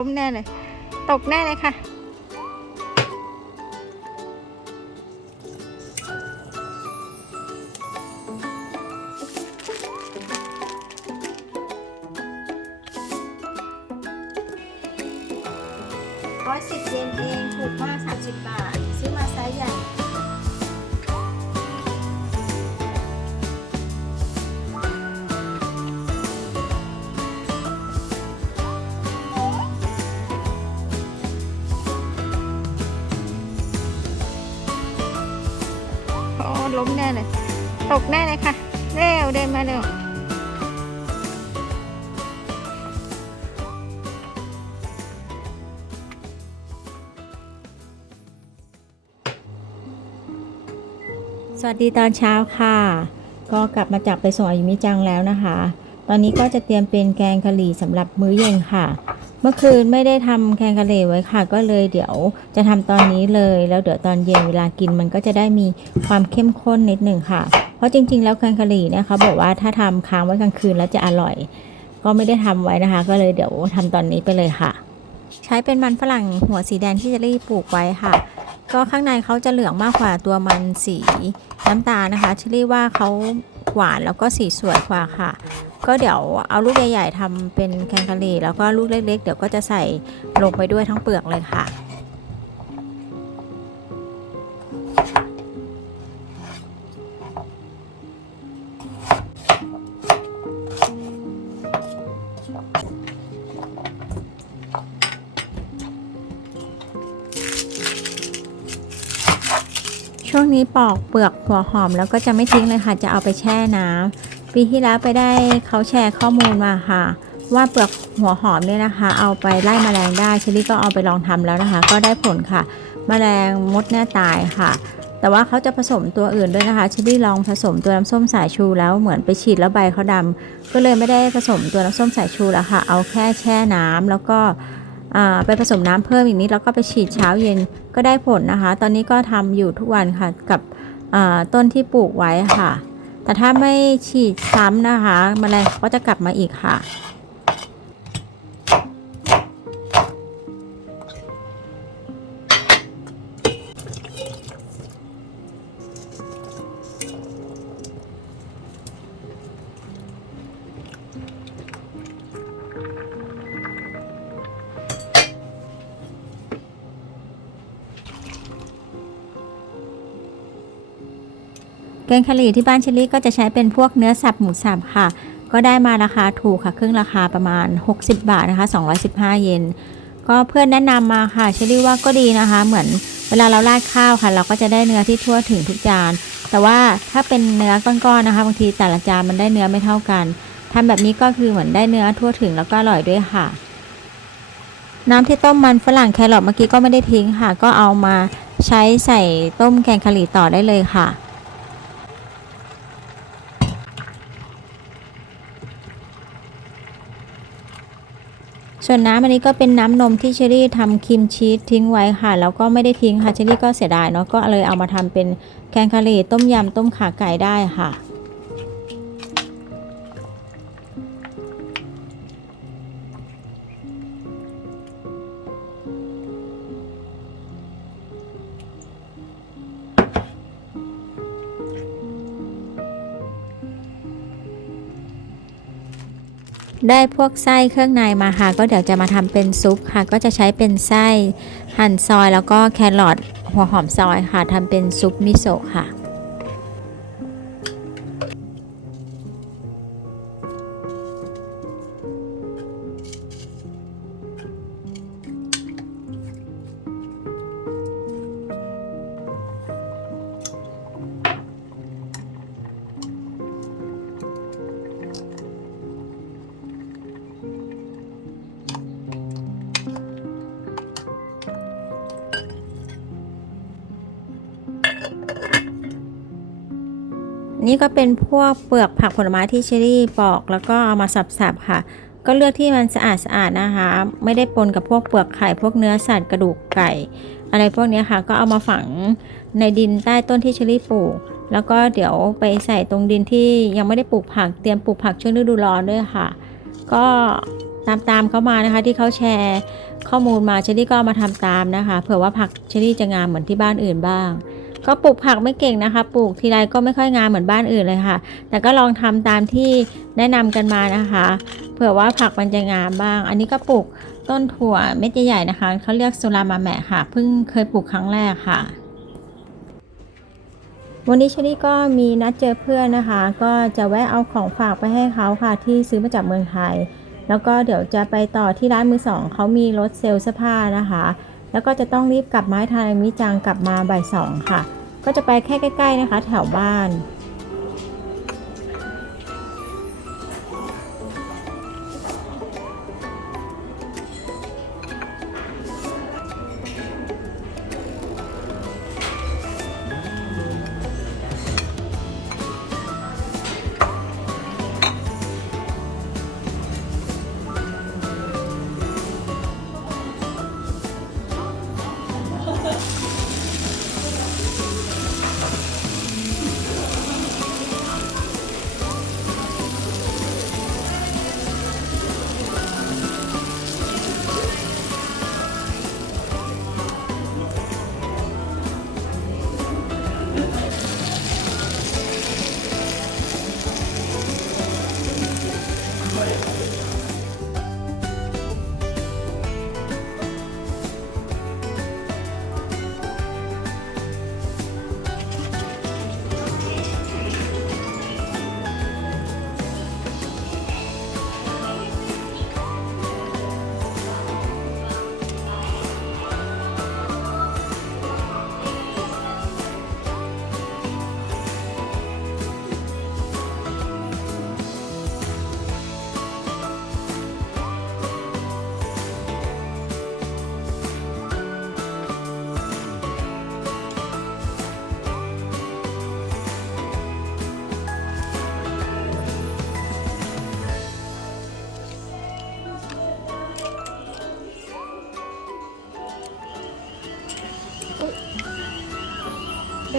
ล้มแน่เลย ตกแน่เลยค่ะ ล้มแน่เลย ตกแน่เลยค่ะ เร็วเดินมาเร็วสวัสดีตอนเช้าค่ะ ก็กลับมาจากไปส่งอายุมิจังแล้วนะคะ ตอนนี้ก็จะเตรียมเป็นแกงกะหรี่สำหรับมื้อเย็นค่ะ เมื่อคืนไม่ได้ทำแกงกะหรี่ไว้ค่ะ ก็เลยเดี๋ยวจะทำตอนนี้เลย แล้วเดี๋ยวตอนเย็นเวลากินมันก็จะได้มีความเข้มข้นนิดหนึ่งค่ะ เพราะจริง ๆ แล้วแกงกะหรี่เนี่ยเขาบอกว่าถ้าทำค้างไว้กลางคืนแล้วจะอร่อย ก็ไม่ได้ทำไว้นะคะ ก็เลยเดี๋ยวทำตอนนี้ไปเลยค่ะ ใช้เป็นมันฝรั่งหัวสีแดงที่เจะรีปลูกไว้ค่ะก็ข้างในเขาจะเหลืองมากกว่าตัวมันสีน้ำตาลนะคะเชอรี่ว่าเขา หวานแล้วก็สีสวยกว่าค่ะ ก็เดี๋ยวเอาลูกใหญ่ๆทำเป็นแกงกะหรี่แล้วก็ลูกเล็กๆ เดี๋ยวก็จะใส่ลงไปด้วยทั้งเปลือกเลยค่ะ นี้ปอกเปลือกหัวหอมแล้วก็จะไม่ทิ้งเลยค่ะ จะเอาไปแช่น้ำปีที่แล้วไปได้เขาแชร์ข้อมูลมาค่ะ ว่าเปลือกหัวหอมเนี่ยนะคะ เอาไปไล่แมลงได้ชลี่ก็เอาไปลองทำแล้วนะคะ ก็ได้ผลค่ะแมลงมดแน่ตายค่ะแต่ว่าเขาจะผสมตัวอื่นด้วยนะคะชลี่ลองผสมตัวน้ำส้มสายชูแล้วเหมือนไปฉีดแล้วใบเขาดำก็เลยไม่ได้ผสมตัวน้ำส้มสายชูแล้วค่ะ เอาแค่แช่น้ำแล้วก็ ไปผสมน้ำเพิ่มอีกนิดแล้วก็ไปฉีดเช้าเย็นก็ได้ผลนะคะ ตอนนี้ก็ทำอยู่ทุกวันค่ะกับต้นที่ปลูกไว้ค่ะ แต่ถ้าไม่ฉีดซ้ำนะคะแมลงก็จะกลับมาอีกค่ะ แกงคลีที่บ้านเชลลี่ก็จะใช้เป็นพวกเนื้อสับหมูสับค่ะ ก็ได้มาราคาถูกค่ะครึ่งราคาประมาณ 60 บาทนะคะ 215 เยนก็เพื่อนแนะนำมาค่ะเชลลี่ว่าก็ดีนะคะ เหมือนเวลาเราราดข้าวค่ะ เราก็จะได้เนื้อที่ทั่วถึงทุกจาน แต่ว่าถ้าเป็นเนื้อก้อนๆนะคะ บางทีแต่ละจานมันได้เนื้อไม่เท่ากันทำแบบนี้ก็คือเหมือนได้เนื้อทั่วถึงแล้วก็อร่อยด้วยค่ะ น้ำที่ต้มมันฝรั่งแครอทเมื่อกี้ก็ไม่ได้ทิ้งค่ะ ก็เอามาใช้ใส่ต้มแกงคลีต่อได้เลยค่ะ ส่วนน้ำอันนี้ก็เป็นน้ำนมที่เชอรี่ทำครีมชีสทิ้งไว้ค่ะ แล้วก็ไม่ได้ทิ้งค่ะเชอรี่ก็เสียดายเนาะก็เลยเอามาทำเป็นแกงคารีต้มยำต้มขาไก่ได้ค่ะ ได้พวกไส้เครื่องในมาค่ะ ก็เดี๋ยวจะมาทำเป็นซุปค่ะ ก็จะใช้เป็นไส้หั่นซอยแล้วก็แครอทหัวหอมซอยค่ะทำเป็นซุปมิโซะค่ะ นี่ก็เป็นพวกเปลือกผักผลไม้ที่เชอรี่ปอก แล้วก็เอามาสับๆค่ะ ก็เลือกที่มันสะอาดสะอาดๆนะคะ ไม่ได้ปนกับพวกเปลือกไข่พวกเนื้อสัตว์กระดูกไก่ อะไรพวกนี้ค่ะ ก็เอามาฝังในดินใต้ต้นที่เชอรี่ปลูก แล้วก็เดี๋ยวไปใส่ตรงดินที่ยังไม่ได้ปลูกผักเตรียมปลูกผักช่วงฤดูร้อนด้วยค่ะ ก็ตามตามเขามานะคะที่เขาแชร์ข้อมูลมาเชอรี่ก็ามาทำตามนะคะเผื่อว่าผักเชอรี่จะงามเหมือนที่บ้านอื่นบ้าง ก็ปลูกผักไม่เก่งนะคะ ปลูกทีไรก็ไม่ค่อยงามเหมือนบ้านอื่นเลยค่ะ แต่ก็ลองทำตามที่แนะนำกันมานะคะ เผื่อว่าผักมันจะงามบ้าง อันนี้ก็ปลูกต้นถั่วเม็ดใหญ่ๆนะคะ เขาเรียกโซรามาแมะค่ะ เพิ่งเคยปลูกครั้งแรกค่ะ วันนี้ชอรี่ก็มีนัดเจอเพื่อนนะคะ ก็จะแวะเอาของฝากไปให้เขาค่ะ ที่ซื้อมาจากเมืองไทย แล้วก็เดี๋ยวจะไปต่อที่ร้านมือสองเขามีรถเซลล์เสื้อผ้านะคะ แล้วก็จะต้องรีบกลับมาให้ทานมิจังกลับมาบ่ายสองค่ะ ก็จะไปแค่ใกล้ ๆนะคะ แถวบ้าน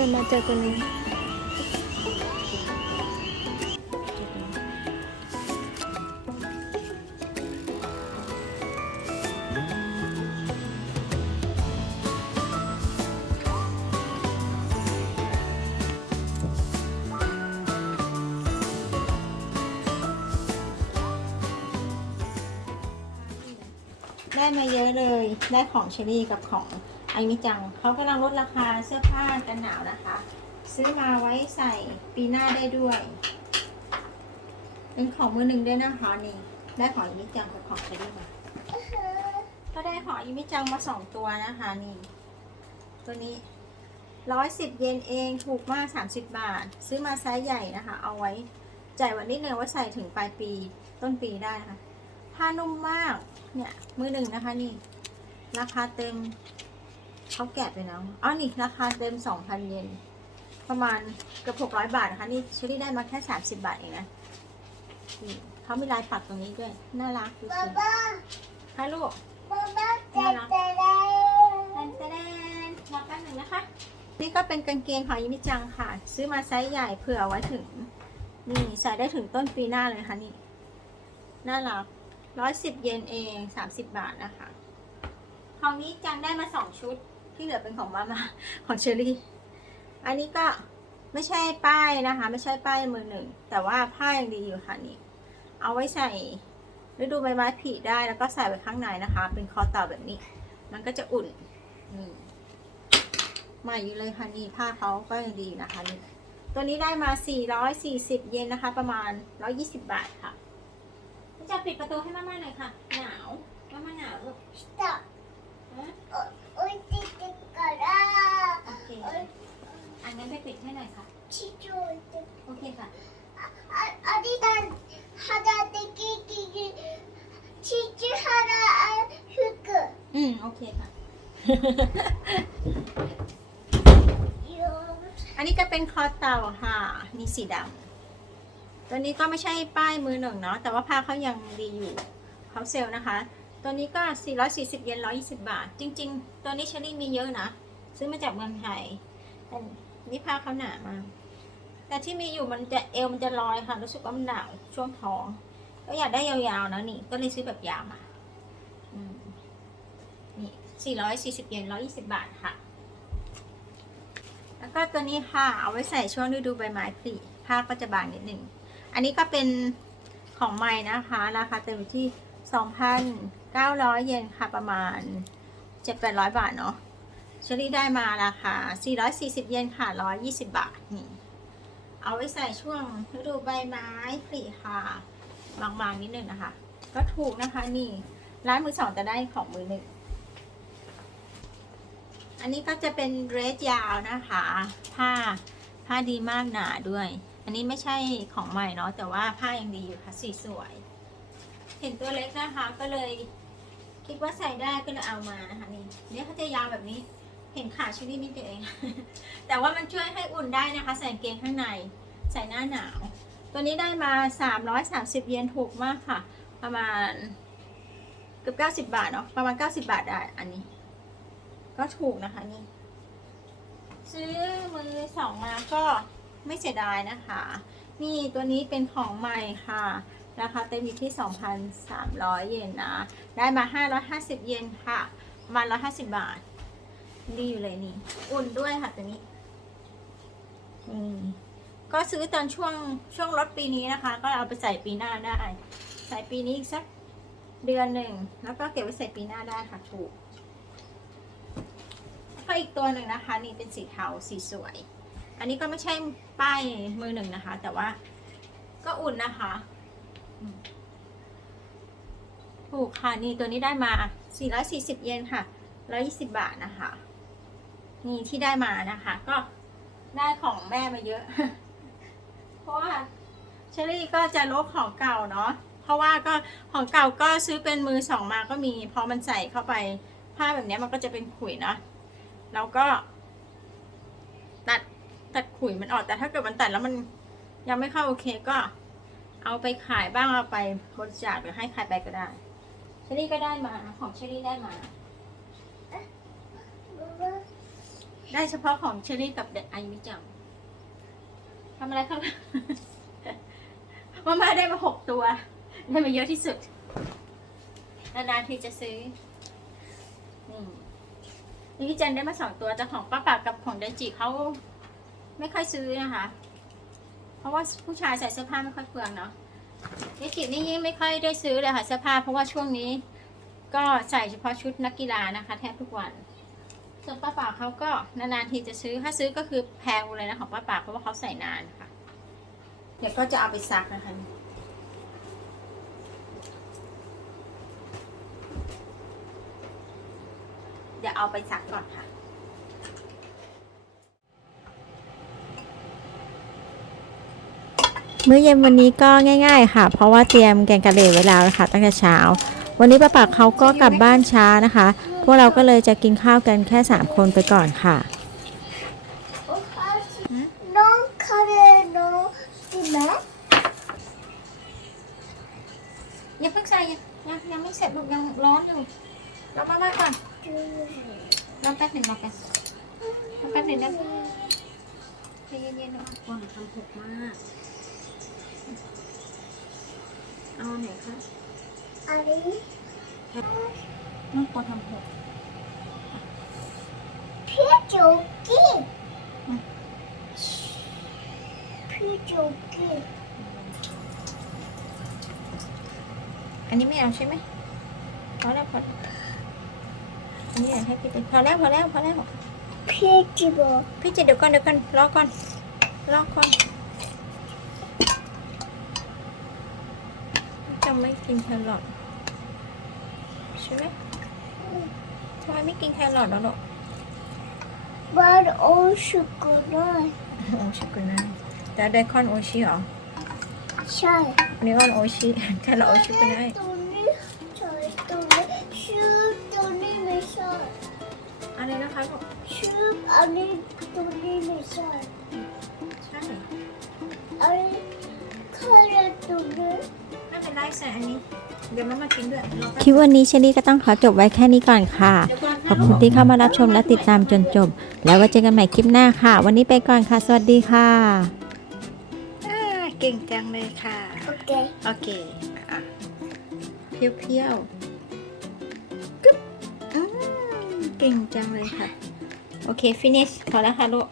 เดินมาเจอตัวนี้ได้มาเยอะเลย ได้ของเชอรี่กับของ ไอมิจังเขากำลังลดราคาเสื้อผ้ากันหนาวนะคะ ซื้อมาไว้ใส่ปีหน้าได้ด้วย เป็นของมือหนึ่งด้วยนะคะนี่ ได้ของไอมิจังกับของเชอรี่มาก็ได้ของไอมิจังมาสองตัวนะคะนี่ ตัวนี้ร้อยสิบเยนเองถูกมากสามสิบบาท ซื้อมาไซส์ใหญ่นะคะ เอาไว้จ่ายวันนิดนึงไว้ใส่ถึงปลายปีต้นปีได้นะคะผ้านุ่มมากเนี่ยมือหนึ่งนะคะนี่ ราคาเต็ม เขาแกะไปแล้วอ๋อนี่ราคาเต็มสองพันเยนประมาณเกือบหกร้อยบาทนะคะนี่เชอรี่ได้มาแค่สามสิบบาทเองนะนี่เขามีลายปักตรงนี้ด้วย น่ารักดูสิฮัลโหลน่ารักแตนแตนรอแป๊บหนึ่งนะคะ นี่ก็เป็นกางเกงของยิมิจังค่ะ ซื้อมาไซส์ใหญ่เผื่อไว้ถึง นี่ใส่ได้ถึงต้นปีหน้าเลยค่ะนี่น่ารักร้อยสิบเยนเองสามสิบบาทนะคะของนี้จังได้มาสองชุด ที่เหลือเป็นของมามาของเชอรี่ อันนี้ก็ไม่ใช่ป้ายนะคะ ไม่ใช่ป้ายมือหนึ่ง แต่ว่าผ้ายังดีอยู่ค่ะนี่ เอาไว้ใส่ฤดูใบไม้ผลิได้แล้วก็ใส่ไว้ข้างในนะคะ เป็นคอเต่าแบบนี้ มันก็จะอุ่นนี่ใหม่อยู่เลยค่ะนี่ผ้าเขาก็ยังดีนะคะนี่ตัวนี้ได้มา 440 เยนนะคะ ประมาณ 120 บาทค่ะจะปิดประตูให้ม่าๆหน่อยค่ะ หนาวม่าๆหนาวลูก ฮะโอเคอันนั้นไปปิดให้หน่อยค่ะโอเคค่ะอืมโอเคค่ะ อันนี้ก็เป็นคอเต่าค่ะนี่สีดำตัวนี้ก็ไม่ใช่ป้ายมือหนึ่งเนาะแต่ว่าผ้าเขายังดีอยู่เขาเซลล์นะคะ ตัวนี้ก็ 440 เยน 120 บาท จริง ๆ ตัวนี้เชอรี่มีเยอะนะ ซื้อมาจากเมืองไทยแต่นี่ผ้าเขาหนามากแต่ที่มีอยู่มันจะเอวมันจะลอยค่ะ รู้สึกว่ามันหนาวช่วงท้อง ก็อยากได้ยาวๆนะนี่ ก็เลยซื้อแบบยาวมาอืมนี่สี่ร้อยสี่สิบเยนร้อยยี่สิบบาทค่ะ แล้วก็ตัวนี้ค่ะ เอาไว้ใส่ช่วงฤดูใบไม้ผลิผ้าก็จะบางนิดหนึ่ง อันนี้ก็เป็นของใหม่นะคะ ราคาเต็มอยู่ 900 เยนค่ะประมาณ 7-800 บาทเนาะเชอรี่ได้มาราคา 440 เยนค่ะ 120 บาทนี่เอาไว้ใส่ช่วงฤดูใบไม้ผลิค่ะบางๆนิดนึงนะคะ ก็ถูกนะคะนี่ร้านมือสองจะได้ของมือหนึ่งอันนี้ก็จะเป็นเดรสยาวนะคะ ผ้าผ้าดีมากหนาด้วย อันนี้ไม่ใช่ของใหม่เนาะแต่ว่าผ้ายังดีอยู่ค่ะสีสวย เห็นตัวเล็กนะคะก็เลย คิดว่าใส่ได้ก็เลยเอามานะคะนี่เนี่ยเขาจะยาวแบบนี้ เห็นขาชิลี่นิดเดียวเอง แต่ว่ามันช่วยให้อุ่นได้นะคะ ใส่เกงข้างใน ใส่หน้าหนาว ตัวนี้ได้มา 330 เยนถูกมากค่ะ ประมาณเกือบ90 บาทเนาะ ประมาณ 90 บาทได้ อันนี้ ก็ถูกนะคะนี่ ซื้อมือสองมาก็ไม่เสียดายนะคะ นี่ตัวนี้เป็นของใหม่ค่ะ ราคาเต็มอยู่ที่ 2,300 เยนนะ ได้มา 550 เยนค่ะประมาณ150 บาท ดีอยู่เลยนี่ อุ่นด้วยค่ะตัวนี้อืมก็ซื้อตอนช่วงช่วงลดปีนี้นะคะ ก็เอาไปใส่ปีหน้าได้ ใส่ปีนี้อีกสักเดือนหนึ่ง แล้วก็เก็บไว้ใส่ปีหน้าได้ค่ะถูกแล้วก็อีกตัวหนึ่งนะคะ นี่เป็นสีเทาสีสวย อันนี้ก็ไม่ใช่ป้ายมือหนึ่งนะคะ แต่ว่าก็อุ่นนะคะ ถูกค่ะนี่ตัวนี้ได้มา 440 เยนค่ะ 120 บาทนะคะ นี่ที่ได้มานะคะ ก็ได้ของแม่มาเยอะ เพราะว่าเชอรี่ก็จะลบของเก่าเนาะ เพราะว่าก็ของเก่าก็ซื้อเป็นมือสองมาก็มี พอมันใส่เข้าไปผ้าแบบนี้มันก็จะเป็นขุยเนาะแล้วก็ ตัดตัดขุยมันออก แต่ถ้าเกิดมันตัดแล้วมันยังไม่เข้าโอเคก็ เอาไปขายบ้างเอาไปบริจาคหรือให้ใครไปก็ได้เชอรี่ก็ได้มาของเชอรี่ได้มา ได้เฉพาะของเชอรี่กับเด็กไอายุจังทำอะไรครับมาม่าได้มาหกตัวได้มาเยอะที่สุดนานๆทีจะซื้อนี่นี่พี่เจนได้มาสองตัวแต่ของป้าปากกับของเดจิเขาไม่ค่อยซื้อนะคะ เพราะว่าผู้ชายใส่เสื้อผ้าไม่ค่อยเปลืองเนาะเดจิตนี่ยิ่งไม่ค่อยได้ซื้อเลยค่ะเสื้อผ้าเพราะว่าช่วงนี้ ก็ใส่เฉพาะชุดนักกีฬานะคะ แทบทุกวันส่วนป้าป่าเขาก็นานๆทีจะซื้อถ้าซื้อก็คือแพงเลยนะของป้าป่าเพราะว่าเขาใส่นานค่ะ เดี๋ยวก็จะเอาไปซักนะคะเดี๋ยวเอาไปซักก่อนค่ะ มื้อเย็นวันนี้ก็ง่าย ๆ ค่ะ เพราะว่าเตรียมแกงกะหรี่ไว้แล้วนะคะตั้งแต่เช้า วันนี้ป้าปักเขาก็กลับบ้านช้านะคะ พวกเราก็เลยจะกินข้าวกันแค่ 3 คนไปก่อนค่ะ น้องคาเรน้องกินไหมอย่าเพิ่งใส่ยังยังยังไม่เสร็จลูกยังร้อนอยู่รอมามาก่อนรอแป๊บหนึ่งรอแป๊บรอแป๊บหนึ่งนะใจเย็นๆนะกลัวทำหกมาก เอาไหนคะอันนี้น้องกลัวทำหกพี่จุกี้พี่จุกี้อันนี้ไม่เอาใช่ไหมพอแล้วพอแล้วอันนี้อยากให้พี่เป็นพอแล้วพอแล้วพอแล้วพี่จิบพี่จิเดี๋ยวก่อนเดี๋ยวก่อนรอก่อนรอก่อน จะไม่กินแครอทใช่ไหมทำไมไม่กินแครอทแล้วหรอกบ้านโอชุกุนอยโอชิกุนะแต่ไดคอนโอชิเหรอใช่อันนี้ออนโอชิ แครอทโอชิกุนะตัวนี้ใช่ตัวนี้ชื่อตัวนี้ไม่ใช่อะไรนะคะลูกชื่ออัน ไม่เป็นไรใส่อันนี้ เดี๋ยวมามากินด้วยรอแป๊บ คลิปวันนี้เชลี่ก็ต้องขอจบไว้แค่นี้ก่อนค่ะ ขอบคุณที่เข้ามารับชมและติดตามจนจบ แล้วไว้เจอกันใหม่คลิปหน้าค่ะ วันนี้ไปก่อนค่ะ สวัสดีค่ะ อ่าเก่งจังเลยค่ะโอเคโอเค อะ เพียวเพียวๆกึ๊บอืมเก่งจังเลยค่ะ โอเค finish พอแล้วค่ะลูก